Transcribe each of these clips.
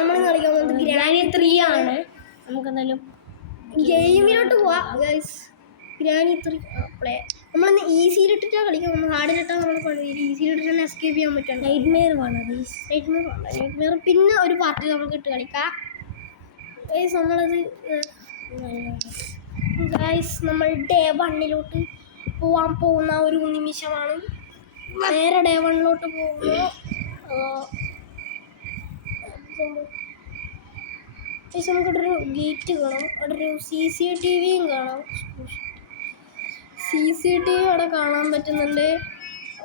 നമ്മൾ കളിക്കാൻ പോകുന്നത് ഗ്രാനി 3 ആണ്. നമുക്ക് എന്തായാലും ഗെയിമിലോട്ട് പോവാം ഗൈസ്. ഗ്രാനി 3 പ്ലേ നമ്മളിന്ന് ഈസിയിലിട്ടിട്ടാണ് കളിക്കാൻ പോകുന്നത്. ഹാർഡിലിട്ടാണ് നമ്മൾ കളിക്കുന്നത്. ഈസിയിലിട്ട് തന്നെ എസ്കേപ്പ് ചെയ്യാൻ പറ്റും. നൈറ്റ് മെയർ പിന്നെ ഒരു പാർട്ടി നമുക്ക് ഇട്ട് കളിക്കാം ഗൈസ്. നമ്മളത് ഗൈസ് നമ്മൾ ഡേ 1 പോവാൻ പോകുന്ന ഒരു നിമിഷമാണ്. നേരെ ഡേ 1 പോകുമ്പോൾ നമുക്കിവിടൊരു ഗേറ്റ് കാണാം. അവിടെ ഒരു CCTVയും കാണാം. CCTV അവിടെ കാണാൻ പറ്റുന്നുണ്ട്.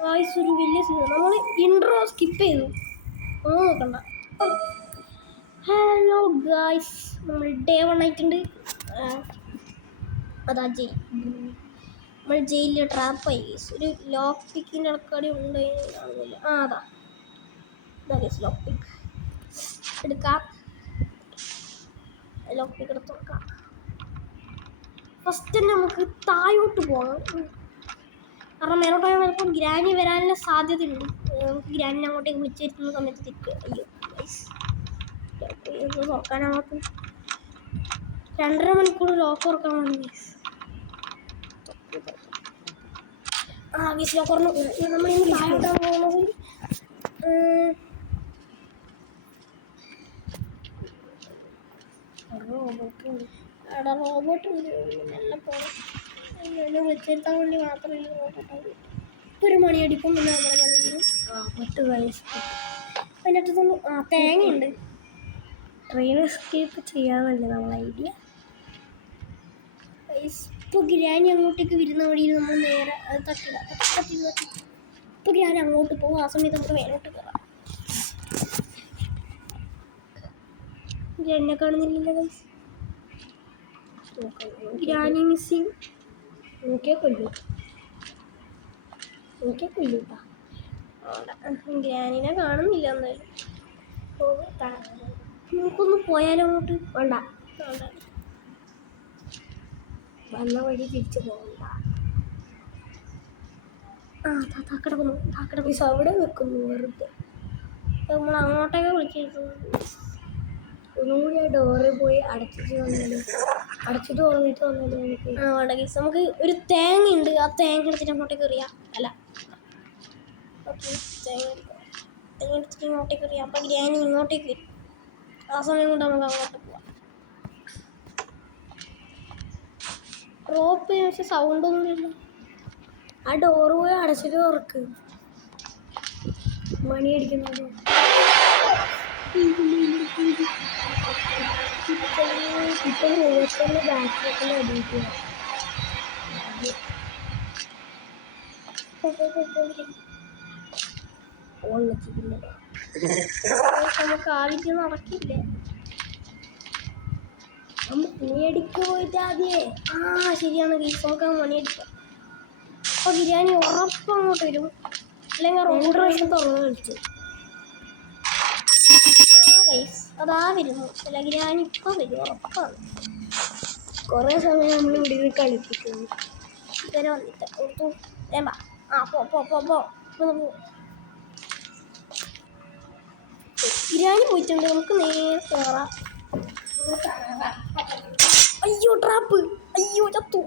വായിസ് ഒരു വലിയ നമ്മൾ ഇൻട്രോ സ്കിപ്പ് ചെയ്തു, നോക്കണ്ട. ഹലോ ഗായ്സ്, നമ്മൾ ഡേ 1 ആയിട്ടുണ്ട്. അതാ നമ്മൾ ജയിലിൽ ട്രാപ്പായി. ഒരു ലോക്ക് പിക്കിൻ്റെ ആൾക്കാടി ഉണ്ട്. അതാ ഗൈസ് ലോക്ക് പിക്ക് എടുക്കാം. ലോക്ക് പിക്ക് എടുത്ത് നോക്കാം. ഫസ്റ്റ് തന്നെ നമുക്ക് താഴോട്ട് പോകണം. കാരണം മേലോട്ട് പോയാൽ ചിലപ്പോൾ ഗ്രാനി വരാനുള്ള സാധ്യതയുണ്ട്. നമുക്ക് ഗ്രാനിനെ അങ്ങോട്ടേക്ക് വിളിച്ചിരിക്കുന്ന സമയത്ത് തിരിക്കുക. അയ്യോ തുറക്കാനാകത്തും 2.5 മണിക്കൂർ ലോക്ക് തുറക്കാൻ വേണ്ടി. ഗീസ് ലോക്ക് തുറന്നു. നമ്മളിന്ന് താഴോട്ടാണ് പോകുന്നത്. അവിടെ റോബോട്ട് നല്ല പോകണം. വിളിച്ചിരുത്താൻ വേണ്ടി മാത്രമേ റോബോട്ടാണ്. 1 മണിയടിക്കും. പിന്നെ നമ്മുടെ കളിയിൽ 8 വയസ്സ്. അതിൻ്റെ അടുത്തൊന്നും തേങ്ങയുണ്ട്. ട്രെയിൻ എസ്കേപ്പ് ചെയ്യാനല്ലേ നമ്മളെ ഐഡിയ. ഇപ്പോൾ ഗ്രാനി അങ്ങോട്ടേക്ക് വരുന്ന വഴിയിൽ നമ്മൾ നേരെ അത് തട്ടില്ല. ഇപ്പോൾ ഗ്രാനി അങ്ങോട്ട് പോകും. ആ സമയത്ത് നമുക്ക് മേലോട്ട് കയറാം. ഗ്രാനിനെ കാണുന്നില്ലല്ലോ ഗൈസ്. Granny missing. നോക്കിയാൽ കൊല്ലൂട്ടാ. ഗ്രാനിനെ കാണുന്നില്ല. എന്തായാലും നമുക്കൊന്ന് പോയാലോ അങ്ങോട്ട്? വേണ്ട, വന്ന വഴി തിരിച്ചു പോകണ്ട. അവിടെ വെക്കുന്നു വെറുതെ. നമ്മൾ അങ്ങോട്ടേക്ക് വിളിച്ചിരുന്നു. ഒന്നുകൂടി ആ ഡോറിൽ പോയി അടച്ചിട്ട് തുറന്നിട്ട് വന്നാലും നമുക്ക് ഒരു തേങ്ങ ഉണ്ട്. ആ തേങ്ങ എടുത്തിട്ട് അങ്ങോട്ടേക്ക് എറിയാം. അല്ല ഓക്കെ, തേങ്ങ എടുത്തിട്ട് ഇങ്ങോട്ടേക്ക് എറിയാം. അപ്പം ഗ്രാനി ഇങ്ങോട്ടേക്ക് വരും. ആ സമയം കൊണ്ട് നമുക്ക് അങ്ങോട്ട് പോവാം. റോപ്പ് പക്ഷെ സൗണ്ടൊന്നുമില്ല. ആ ഡോറ് പോയി അടച്ചിട്ട് തുറക്ക്. മണി അടിക്കുന്നത് ഇപ്പം റോബോട്ടിൻ്റെ ബാക്കിലൊക്കെ അടിക്കുക. നമുക്ക് ആവശ്യം നടക്കില്ലേ. മണിയടിക്ക് പോയിട്ട് ആദ്യേ ശരിയാണ് ഗൈസ്. നമുക്ക് മണിയടിക്കാം. അപ്പോൾ ബിരിയാണി ഉറപ്പ് അങ്ങോട്ട് വരും. അല്ലെങ്കിൽ 2 പ്രാവശ്യം തുറന്ന് കളിച്ചു. ഗൈസ് അതാ വരുന്നു. അല്ല ബിരിയാണി ഇപ്പം വരും, ഉറപ്പാണ്. കുറേ സമയം നമ്മൾ ഇവിടെ കളിപ്പിക്കുന്നു. ഇതുവരെ വന്നിട്ട് ഓർത്തു വേണ്ട. പോ ബിരിയാണി പോയിട്ടുണ്ട്. നമുക്ക് നേരെ കയറാം. അയ്യോ ട്രാപ്പ്. അയ്യോ ചത്തു.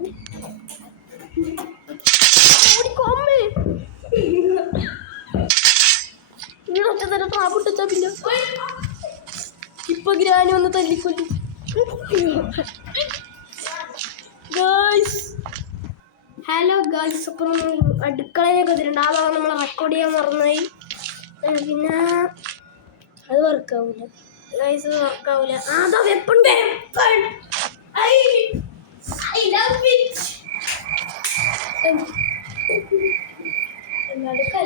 ഓടിക്കോമ്മേ. ഒറ്റ തരം ട്രാപ്പ് ഇട്ടാ പിന്നെ ഇപ്പൊ ഗ്രാനി ഒന്ന് തല്ലിക്കൊല്ലു. ഹലോ ഗായ്സ്, അപ്പം അടുക്കളയിലേക്ക് വന്നിട്ടുണ്ട്. ആ ഭാഗം നമ്മൾ റെക്കോർഡ് ചെയ്യാൻ മറന്നുപോയി. പിന്നെ അത് വർക്കാവൂല ഗായ്സ്, വർക്കാവൂല. അതാ വെപ്പൺ.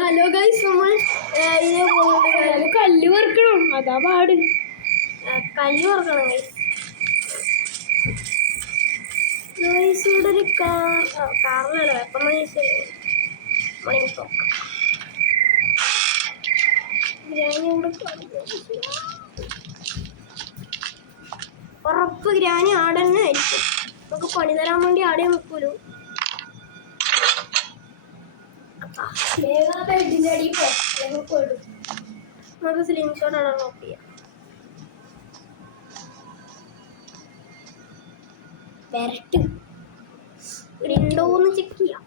ഹലോ ഗൈസ്, നമ്മൾ ഇതിനെ പോകുന്നുണ്ട്. കല്ല് വറുക്കണം, അതാ പാട്. കല്ല് വറുക്കണം ഗൈസ്. ഇവിടെ ഒരു കാറിലല്ല വെപ്പം ഉറപ്പ് ഗ്രാനി ആടന്നെ ആയിരിക്കും. നമുക്ക് പണി തരാൻ വേണ്ടി ആടെ നിൽക്കൂലോ. നമുക്ക് സ്ലിം ഷോട്ട് അവിടെ നോക്ക് ചെയ്യാം. വരട്ട് ഇവിടെ ഉണ്ടോന്ന് ചെക്ക് ചെയ്യാം.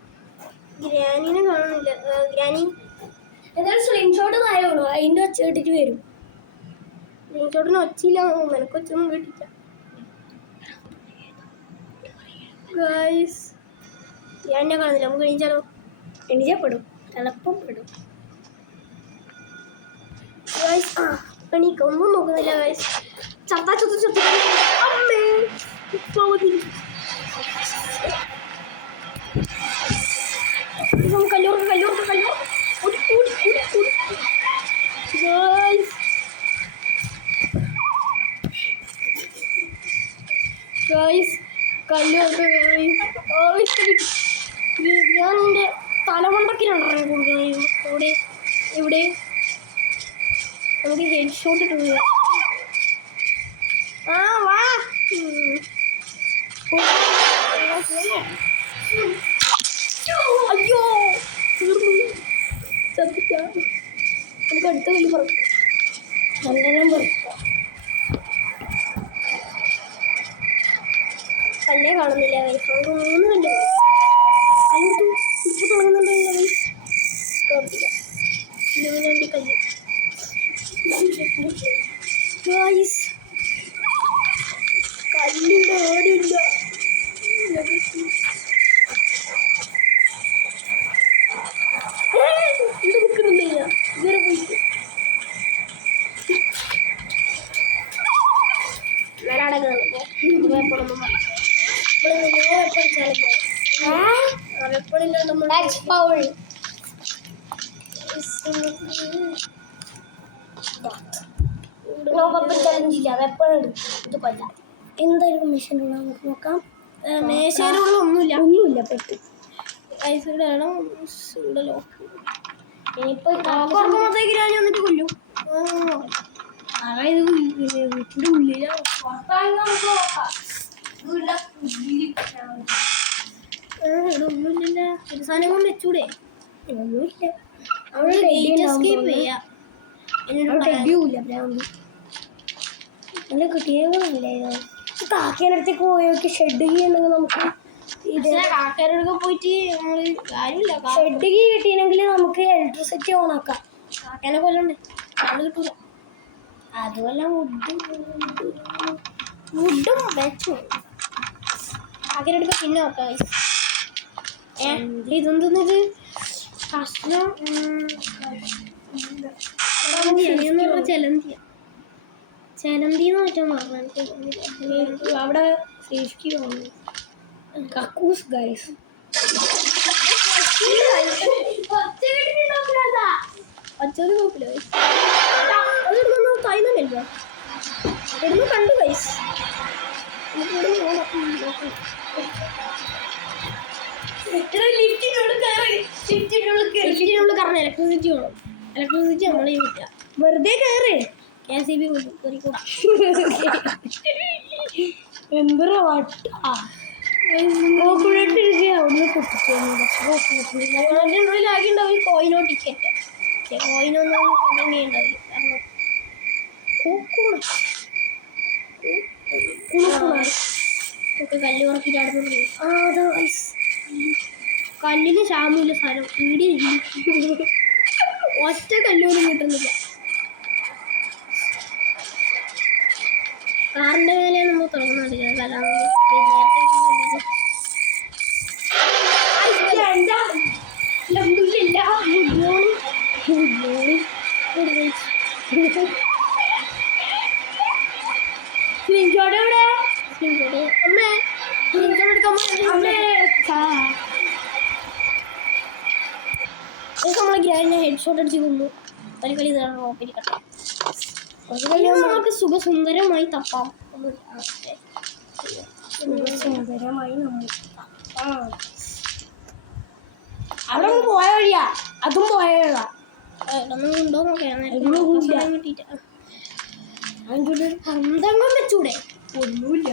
ഗ്രാനീനെ കാണുന്നില്ല. ഗ്രാനി ഏതായാലും സ്ക്രീൻഷോട്ട് താഴെയുള്ളൂ, അതിൻ്റെ ഒച്ച കേട്ടിട്ട് വരും. സ്ക്രീൻഷോട്ടിന് ഒച്ചയില്ല, നിനക്ക് ഒച്ചൊന്നും കേട്ടില്ല. ഗൈസ് ഗ്രാനിനെ കാണുന്നില്ല, നമുക്ക് എണീച്ചാലോ? എണീച്ചപ്പെടും, ചിലപ്പം പെടും. ഗൈസ് എണീക്ക, ഒന്നും നോക്കുന്നില്ല ഗൈസ്. ചത്താ ചത്തു അമ്മേ കല്ലോർക്ക് ഞാൻ എൻ്റെ തലമണ്ടക്കിലുണ്ടായിരുന്നു ഇവിടെ ഇവിടെ നമുക്ക് ഹെഡ് ഷോട്ട് ഇട്ട് വാ അയ്യോ ചത്തിട്ടാ. നമുക്ക് അടുത്ത കളി പറക്കാം, നല്ലോണം പറക്കാം. കല്ലേ കാണുന്നില്ല ഗൈസ്, നമുക്ക് 3 കല്ല് ഇപ്പൊ തുടങ്ങുന്നുണ്ടെങ്കിൽ വേണ്ടി കല്ല് ഗൈസ്. കല്ലിൻ്റെ ആടില്ല, ഇവിടെ നിൽക്കുന്നില്ല, ഇതുവരെ പോയിട്ട് എന്തായാലും മെഷീനുള്ള നമുക്ക് നോക്കാം. മേശയിലുള്ള ഒന്നുമില്ല പറ്റും. ഐസിടാണോ ഉണ്ടല്ലോ. ഇനിയിപ്പോഴത്തേക്ക് ഞാൻ വന്നിട്ട് കൊല്ലും. അതായത് വീട്ടിൻ്റെ ഉള്ളിൽ ഒന്നുമില്ല, ഒരു സാധനം കൊണ്ട് വെച്ചൂടെ? ഒന്നുമില്ല, അവിടെ എസ്കേപ്പ് ചെയ്യാം. നല്ല കുട്ടികളല്ലേ കാക്കേൻ്റെ അടുത്തേക്ക് പോയൊക്കെ ഷെഡ് കീ ഉണ്ടെങ്കിൽ നമുക്ക് കാക്കേരുടെ അടുത്ത് പോയിട്ട് നമ്മൾ കാര്യമില്ല. ഷെഡ് കീ കിട്ടിയില്ലെങ്കിൽ നമുക്ക് ഇലക്ട്രിസിറ്റി ഓൺ ആക്കാം. കാക്കേനെ കൊല്ലണ്ടേ, അത് കിട്ടൂല. അതുമല്ല വുഡും വെച്ചു കാക്കേൻ്റെ അടുത്ത് പിന്നെ നോക്കാം. ഇതെന്തെന്നത് കഷ്ണം ചെലന്തിന്ന് മാറ്റാൻ പറഞ്ഞു. അവിടെ സേഫ്റ്റി തോന്നുന്നു. കക്കൂസ് ഗൈസ്, അച്ഛന് നോക്കില്ല അതെടുക്കുന്ന കൈന്നല്ലോ ഇവിടുന്ന് കണ്ടു ഗൈസ്. ലിഫ്റ്റിനുള്ളിൽ കാരണം ഇലക്ട്രിസിറ്റി വേണം. ഇലക്ട്രിസിറ്റി നമ്മളെ കിട്ടുക. വെറുതെ കയറേ KCB കയറിക്കൂടാ. എന്തൊരു വട്ടാ ഒന്ന് പൊട്ടിച്ചുള്ളിലാക്കിണ്ടാവും കോയിനോ ടിക്കറ്റ്. കോയിനൊന്നും ഉണ്ടാവില്ല. കല്ല് ഉറക്കിട്ട് അടുത്ത് കല്ലിന് ക്ഷാമില്ല സാധനം വീടിയില്ല. ഒറ്റ കല്ലുപോലും കിട്ടുന്നില്ല. കാറിൻ്റെ മേലെയാണ് നമ്മൾ തുടങ്ങുന്നുണ്ട്. സ്ക്രീൻഷോട്ട് എവിടെ? സ്ക്രീൻഷോട്ട് അമ്മേ സ്ക്രീൻഷോട്ട് എടുക്കാൻ നമ്മളെ ഗ്രാൻഡിനെ ഹെഡ് ഷോട്ട് അടിച്ച് കൊന്നു. ഒരു കളി ഓപ്പിരിക്കട്ടെ. ഒരു കളി നമുക്ക് സുഖസുന്ദരമായി തപ്പാം. സുഖസുന്ദരമായി നമ്മൾ തപ്പാം. അവിടെ പോയ വഴിയാ, അതും പോയ വഴിയാ. ഉണ്ടോ നോക്കാം കിട്ടിയിട്ട് അതിൻ്റെ ഒരു പന്തംഗം വെച്ചൂടെ? ഒന്നുമില്ല.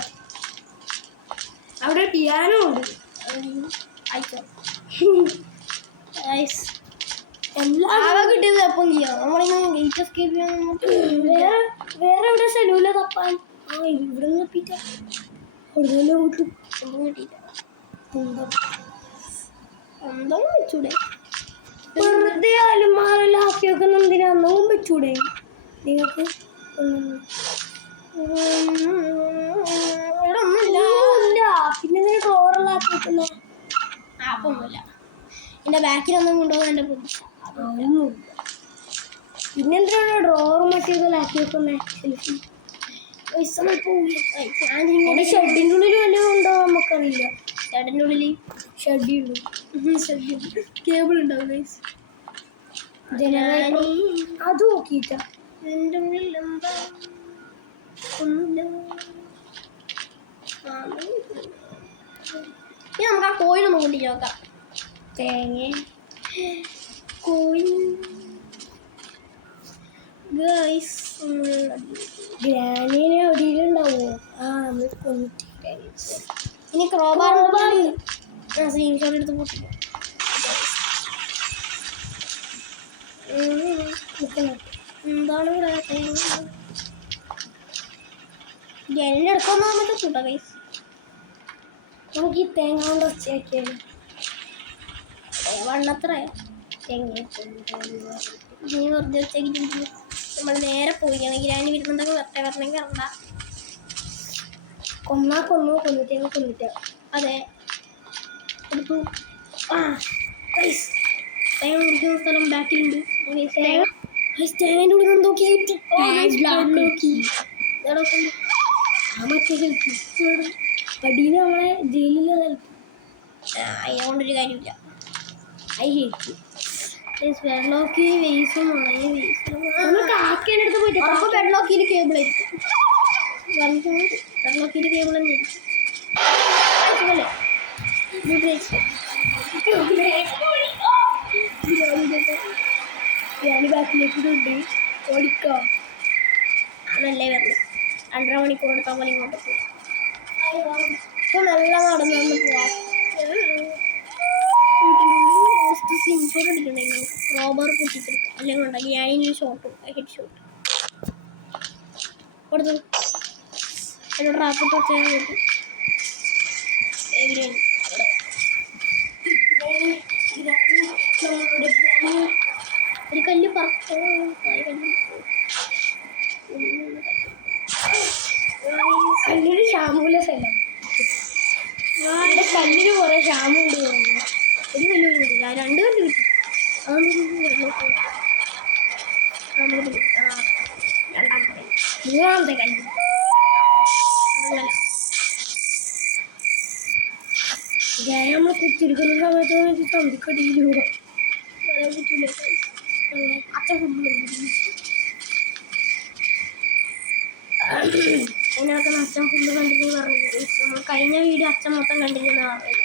അവിടെ പിയാനോ ഉണ്ട്. അയച്ചോ എല്ലാം കിട്ടിയത് അപ്പം ചെയ്യാം. നമ്മളിങ്ങനെ ഗേറ്റ് എസ്കേപ്പ് ചെയ്യാൻ വേറെ എവിടെ സെലൂല തപ്പാൻ? ഇവിടെ നിന്ന് തപ്പിയിട്ട് കൂടുതലും കിട്ടും. ഒന്നും കിട്ടിയില്ല. എന്തോ വെച്ചൂടെ വെറുതെ അലുമാറിലാക്കി വെക്കുന്ന എന്തിനാ ഒന്നും വെച്ചൂടെ നിങ്ങൾക്ക്? ഒന്നുമില്ല. പിന്നെ ഡ്രോറിലാക്കി വെക്കുന്ന ആപ്പൊന്നുമില്ല. എൻ്റെ ബാക്കിലൊന്നും കൊണ്ടുപോകാൻ എൻ്റെ പ്രതീക്ഷ അതൊന്നുമില്ല. പിന്നെന്തിനാണ് ഡ്രോറും മറ്റേതിലാക്കി വെക്കുന്നത്? ഷെഡിൻ്റെ ഉള്ളിൽ വല്ലതും ഉണ്ടോ നമുക്കറിയില്ല. ഷെഡിൻ്റെ ഉള്ളിൽ ഷെഡ്യുണ്ട്, കേബിൾ ഉണ്ടാവും ഗൈസ്. ജനറേറ്റർ അത് നോക്കിയിട്ടാ എൻ്റെ ഉള്ളിൽ എന്താ ഒന്നുമില്ല. ഇനി നമുക്ക് ആ കോയിനൊന്ന് കൊണ്ടിട്ട് നോക്കാം. തേങ്ങ കോയിൻ ഗൈസ്. ഗ്രാനീനെ ഒടിയിലുണ്ടാവുമോ? ആ നമ്മൾ കൊണ്ടിട്ട് ഇനി ക്രോബാർ സ്ക്രീൻഷോട്ട് എടുത്ത് പൊട്ടിക്കും. എന്താണ് ഇവിടെ ജനലിൻ്റെ അടുക്കൊന്നും നമുക്ക് കൂട്ടാം ഗൈസ്. നമുക്ക് ഈ തേങ്ങ കൊണ്ട് ഒച്ചയാക്കിയാലും വണ്ണത്ര തേങ്ങ ഇനി വെറുതെ ഒച്ചയാക്കിയിട്ട് നമ്മൾ നേരെ പോവുകയാണെങ്കിൽ ഗ്രാനി വരുന്നുണ്ടെങ്കിൽ വരണമെങ്കിൽ ഇറങ്ങാം. കൊന്നിട്ട് അതെ എടുത്തു. ആ ഗൈസ് തേങ്ങ കുടിക്കുന്ന സ്ഥലം ബാക്കിലുണ്ട്. തേങ്ങൻ്റെ ഉള്ളിൽ നിന്ന് നോക്കി അടിയിൽ നമ്മളെ ജയിലിൽ അതിനെക്കൊണ്ടൊരു കാര്യമില്ല. ഐ ഹേറ്റ് വെള്ളമൊക്കെ വേസും കാക്കേൻ്റെ അടുത്ത് പോയിട്ട് അപ്പോൾ വെള്ളമൊക്കെ കേബിളായിരിക്കും. വെള്ളമൊക്കെ കേബിൾ തന്നെ ഞാൻ ബാക്കിലേക്കിട്ടുണ്ട് ഓടിക്കോ അതല്ലേ പറഞ്ഞു. 2.5 മണിക്കൂർ എടുത്താൽ പോലെ ഇങ്ങോട്ട് പോകും. ഇപ്പോൾ നല്ല നടന്നു പോവാം. സിംസോട് എടുക്കണ്ടെങ്കിൽ നമുക്ക് ക്രോബർ പൊട്ടിച്ചെടുക്കാം. അല്ലെങ്കിൽ ഉണ്ടാക്കി ഞാനൊരു ഷോട്ടും ഹെഡ് ഷോട്ട് കൊടുത്തു. എന്നോട് റാപ്പിട്ട് വെച്ചാൽ കിട്ടും. ഒരു കല്ല് കല്ലിന് ഷാമ്പൂല സ്ഥലം. എൻ്റെ കല്ലിന് കുറേ ഷാമ്പുണ്ട്. ഒരു കല്ല് കിട്ടില്ല, 2 കല്ല് കിട്ടി. മൂന്നാമത്തെ കല്ല് നമ്മൾ കുത്തിരിക്കുന്ന സമയത്ത് തമ്പിക്കടിയിൽ പറയാൻ പറ്റില്ല. അച്ഛൻ ഫുഡ് അതിനകത്ത് അച്ഛൻ ഫുഡ് കണ്ടിട്ട് പറഞ്ഞത് നമ്മൾ കഴിഞ്ഞ വീഡിയോ അച്ഛൻ മൊത്തം കണ്ടില്ലെന്ന് പറഞ്ഞത്.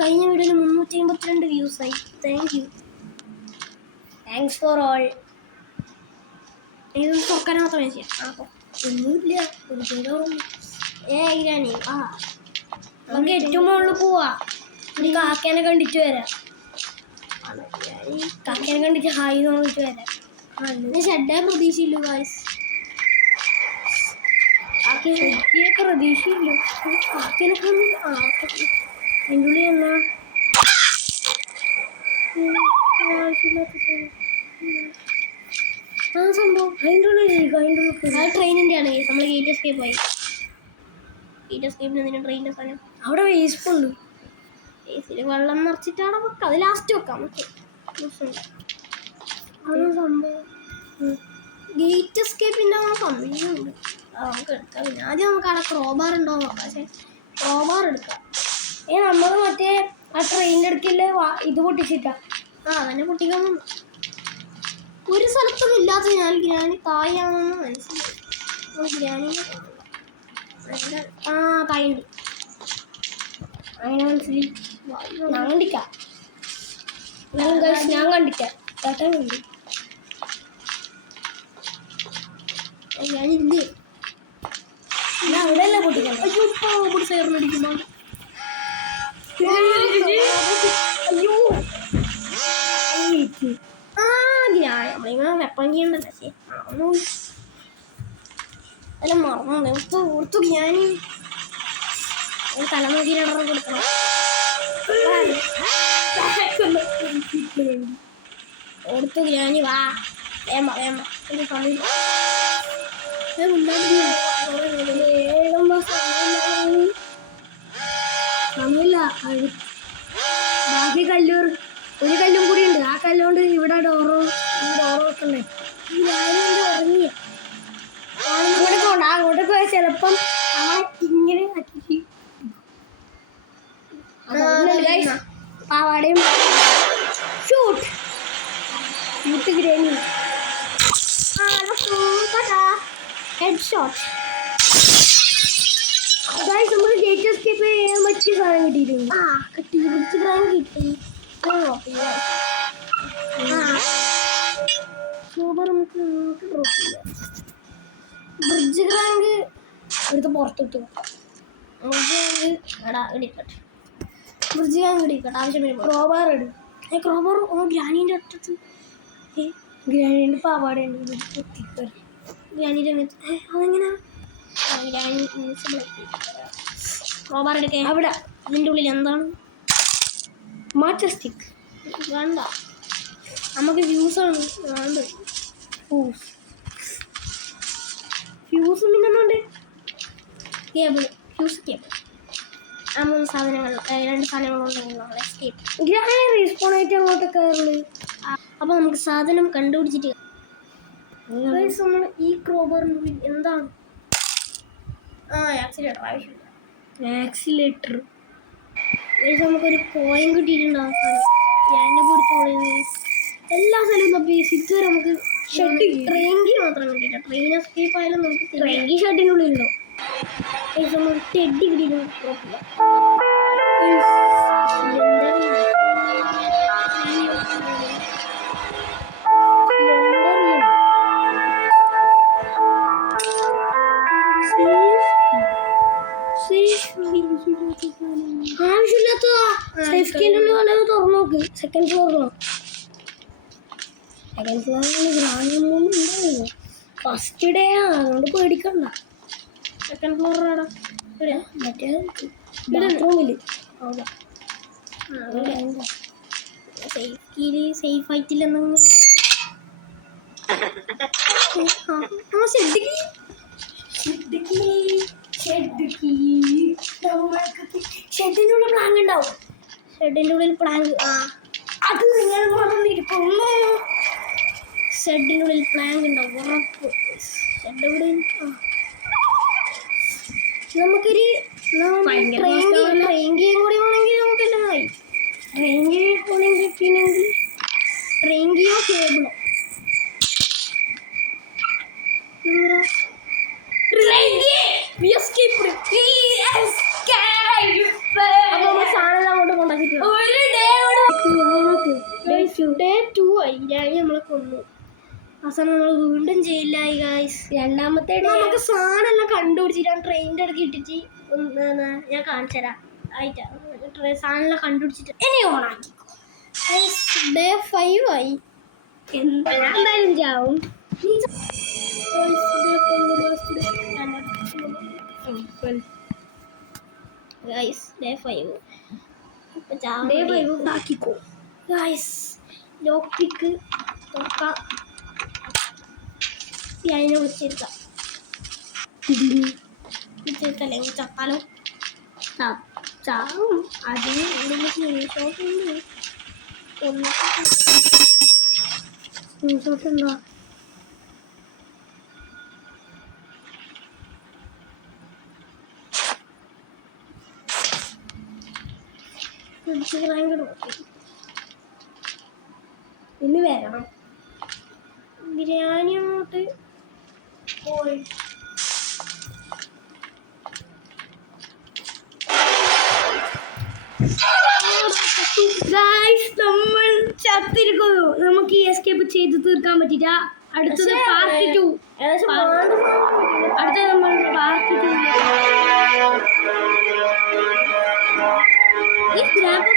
കഴിഞ്ഞ വീഡിയോയിൽ 352 വ്യൂസായി. Thanks for all. ഇത് തുറക്കാനാത്ത മനുഷ്യൻ ഒന്നുമില്ല. ഗ്രാനി നമുക്ക് ഏറ്റവും മുകളിൽ പോവാ. ഒരു കാക്കേനെ കണ്ടിട്ട് വരാം. കാക്കേനെ കണ്ടിട്ട് ഹായ് തോന്നിട്ട് വരാം. ഷെഡേ പ്രതീക്ഷയില്ല ഗായ്സ്. കാക്കയൊക്കെ പ്രതീക്ഷയില്ല. കാക്കേനെ കണ്ടു അതിൻ്റെ ഉള്ളിൽ എന്നാ ആ സംഭവം അതിൻ്റെ ഉള്ളിൽ ട്രെയിനിൻ്റെ ആണ്. നമ്മൾ ഗേറ്റ് എസ്കേപ്പ് ആയി. ഗേറ്റ് എസ്കേപ്പിന് എന്തിനാ ട്രെയിനിൻ്റെ സ്ഥലം? അവിടെ വേസ്റ്റുണ്ട്. വേസ്റ്റിൽ വെള്ളം നിറച്ചിട്ടാണ് വെക്കാം. അത് ലാസ്റ്റ് വെക്കാം. അത് സംഭവം ഗേറ്റ് എസ്കേപ്പിൻ്റെ സംഭവമുണ്ട്. നമുക്ക് എടുക്കാം. പിന്നെ ആദ്യം നമുക്ക് അവിടെ ക്രോബാർ ഉണ്ടോ നോക്കാം. പക്ഷേ ക്രോബാർ എടുക്കാം. നമ്മൾ മറ്റേ ആ ട്രെയിനിൻ്റെ അടുക്കില്ല ഇത് പൊട്ടിച്ചിട്ടാ. അതന്നെ പൊട്ടിക്കാൻ ഒരു സ്ഥലത്തൊന്നും ഇല്ലാത്ത ഞാൻ ഗ്രാനി തായാണെന്ന് മനസ്സിലായി. ഗ്രാനിയുടെ തായുണ്ട് അങ്ങനെ മനസ്സിലായി. ഞാൻ കണ്ടിക്കാം. ഞാൻ കണ്ടിക്കാം. ചേട്ടൻ കണ്ടു. ഞാനില്ലേ ഞാൻ അവിടെ അല്ല പൊട്ടിക്കാം. അയ്യോ ഇപ്പോൾ ചേർന്നടിക്കുമ്പോൾ അയ്യോ നമ്മളിങ്ങനെ വെപ്പം ചെയ്യണ്ടല്ലോ. ശരി അല്ല മറന്നു ഓർത്തു ഞാൻ തല നോക്കി രണ്ടെണ്ണം കൊടുക്കണം. കൊടുത്തു ഗ്രാനി വാ വേമ ഒരു സമയം സമയമില്ല. ബാക്കി കല്ലൂർ ഒരു കല്ലും കൂടി ഉണ്ട്. ആ കല്ലുകൊണ്ട് ഇവിടെ ഡോറ് വെക്കണ്ടേ. ഇറങ്ങിയ അങ്ങോട്ട് പോണ്ട. അങ്ങോട്ട് പോയാൽ ചിലപ്പം നമ്മളെ ഇങ്ങനെ പാവാടയും ഷൂട്ട് ഗ്രാനി ഹെഡ് ഷോട്ട്. നമ്മൾ ഡേറ്റ് എസ്കേപ്പ് ചെയ്യാൻ പറ്റിയ സാധനം കിട്ടിയിട്ടുണ്ട്. കിട്ടി ബ്രിഡ്ജ് ഗ്രാങ്ക് കിട്ടി. സൂപ്പർ നമുക്ക് ഡ്രോപ്പ് ചെയ്യാം. ബ്രിഡ്ജ് ഗ്രാങ്ക് എടുത്ത് പുറത്തിട്ട് ഇടിക്കട്ടെ. ബ്രിഡ്ജ് ഗ്രാങ്ക് ഇടിക്കട്ടെ. ആവശ്യം വരുമ്പോൾ ക്രോബാർ ഇടും. ക്രോബാർ ഗ്രാനീൻ്റെ ഒറ്റത്ത് ഗ്രാനീൻ്റെ പാവാടയുണ്ട്. ഗ്രാനീൻ്റെ അതെങ്ങനെയാ ക്രോബാർ എടുക്കാൻ അവിടെ അതിൻ്റെ ഉള്ളിൽ എന്താണ് മാച്ച് സ്റ്റിക്ക് വേണ്ട. നമുക്ക് ഫ്യൂസാണ് വേണ്ട. ഫ്യൂസും പിന്നെ എന്തുണ്ട് കേബിൾ ഫ്യൂസ് കേബിൾ. ആ മൂന്ന് സാധനങ്ങൾ രണ്ട് സാധനങ്ങളുണ്ടെങ്കിൽ നമ്മൾ എസ്കേപ്പ് ഗ്രാനി റീസ്പോൺ ആയിട്ട് അങ്ങോട്ട് കയറുള്ളൂ. അപ്പോൾ നമുക്ക് സാധനം കണ്ടുപിടിച്ചിട്ട് നമ്മൾ ഈ ക്രോബറിനുള്ളിൽ എന്താണ് ആക്സിലേറ്റർ ആവശ്യമില്ല. ആക്സിലേറ്റർ നമുക്കൊരു കോയിൻ കിട്ടിയിട്ടുണ്ടാവും. എന്നെ പിടിച്ചോളൂ എല്ലാ സ്ഥലവും തപ്പീസ് ഇതുവരെ നമുക്ക് ഷെഡ് ട്രെയിനിൽ മാത്രം കിട്ടിയില്ല. ട്രെയിൻ എസ്കേപ്പ് ആയാലും നമുക്ക് ട്രെയിനിൽ ഷെഡിനുള്ളിൽ ഉണ്ടോ നമ്മൾ ടെഡി കിട്ടിയിട്ടുണ്ട്. കുഴപ്പമില്ല. ആവശ്യമില്ലാത്തതാ. സെക്കൻഡിനുള്ളിൽ വല്ലതും തുറന്നു നോക്ക്. സെക്കൻഡ് ഫ്ലോറിലോ സെക്കൻഡ് ഫ്ലോറിൽ ഗ്രാമൊന്നും ഉണ്ടാവില്ല. ഫസ്റ്റ് ഡേ അതുകൊണ്ട് പേടിക്കണ്ട. സെക്കൻഡ് ഫ്ലോറിലാടാ മറ്റേ ബാത്റൂമിൽ സേഫ് ആയിട്ടില്ലെന്നും ഷെഡിൻ്റെ ഉള്ളിൽ പ്ലാങ് ഉണ്ടാവും. ഷെഡിൻ്റെ ഉള്ളിൽ പ്ലാങ് അത് നിങ്ങൾ പറഞ്ഞിരിക്കുന്നു. ഷെഡിൻ്റെ ഉള്ളിൽ പ്ലാങ് ഉണ്ടാവും ഉറപ്പ്. ഷെഡ് എവിടെ നമുക്കൊരു ട്രെയിൻ ഗെയിം കൂടി വേണമെങ്കിൽ നമുക്കെല്ലാം ആയി. ട്രെയിൻ ഗെയിം പോണെങ്കിൽ കിട്ടിയെങ്കിൽ ട്രെയിൻ ഗെയിമോ കേബിളോ നമ്മളെ കൊന്നു. അവസാനം നമ്മൾ വീണ്ടും ജയിലിലായി ഗായ്സ്. രണ്ടാമത്തെ നമുക്ക് സാധനമെല്ലാം കണ്ടുപിടിച്ചിട്ടാണ് ട്രെയിനിൻ്റെ അടുത്ത് ഇട്ടിട്ട് ഞാൻ കാണിച്ചു തരാം. ആയിട്ടാ സാധനമെല്ലാം കണ്ടുപിടിച്ചിട്ട് എന്നെ ഓണാക്കി. ഡേ 5 ആയി. എന്തായാലും ചാവും. ഗായ്സ് ഡേ 5 ഇതാക്കിക്കോ ഗായ്സ്. ലോക്ക് പിക്ക് നോക്കാം. അതിനെ വെച്ചിരിക്കാം. വെച്ചിരിക്കല്ലെങ്കിൽ ചത്താലോ ചാവും. അതിന് സ്ക്രീൻഷോട്ട് ഉണ്ടോ? ഇന്ന് വരണം. ബിരിയാണി അങ്ങോട്ട് പോയി. നമ്മൾ ചത്തിരിക്കുന്നു. നമുക്ക് ഈ എസ്കേപ്പ് ചെയ്ത് തീർക്കാൻ പറ്റില്ല. അടുത്തത് പാർട്ട് 2. അടുത്തത് നമ്മൾ പാർട്ട് 2.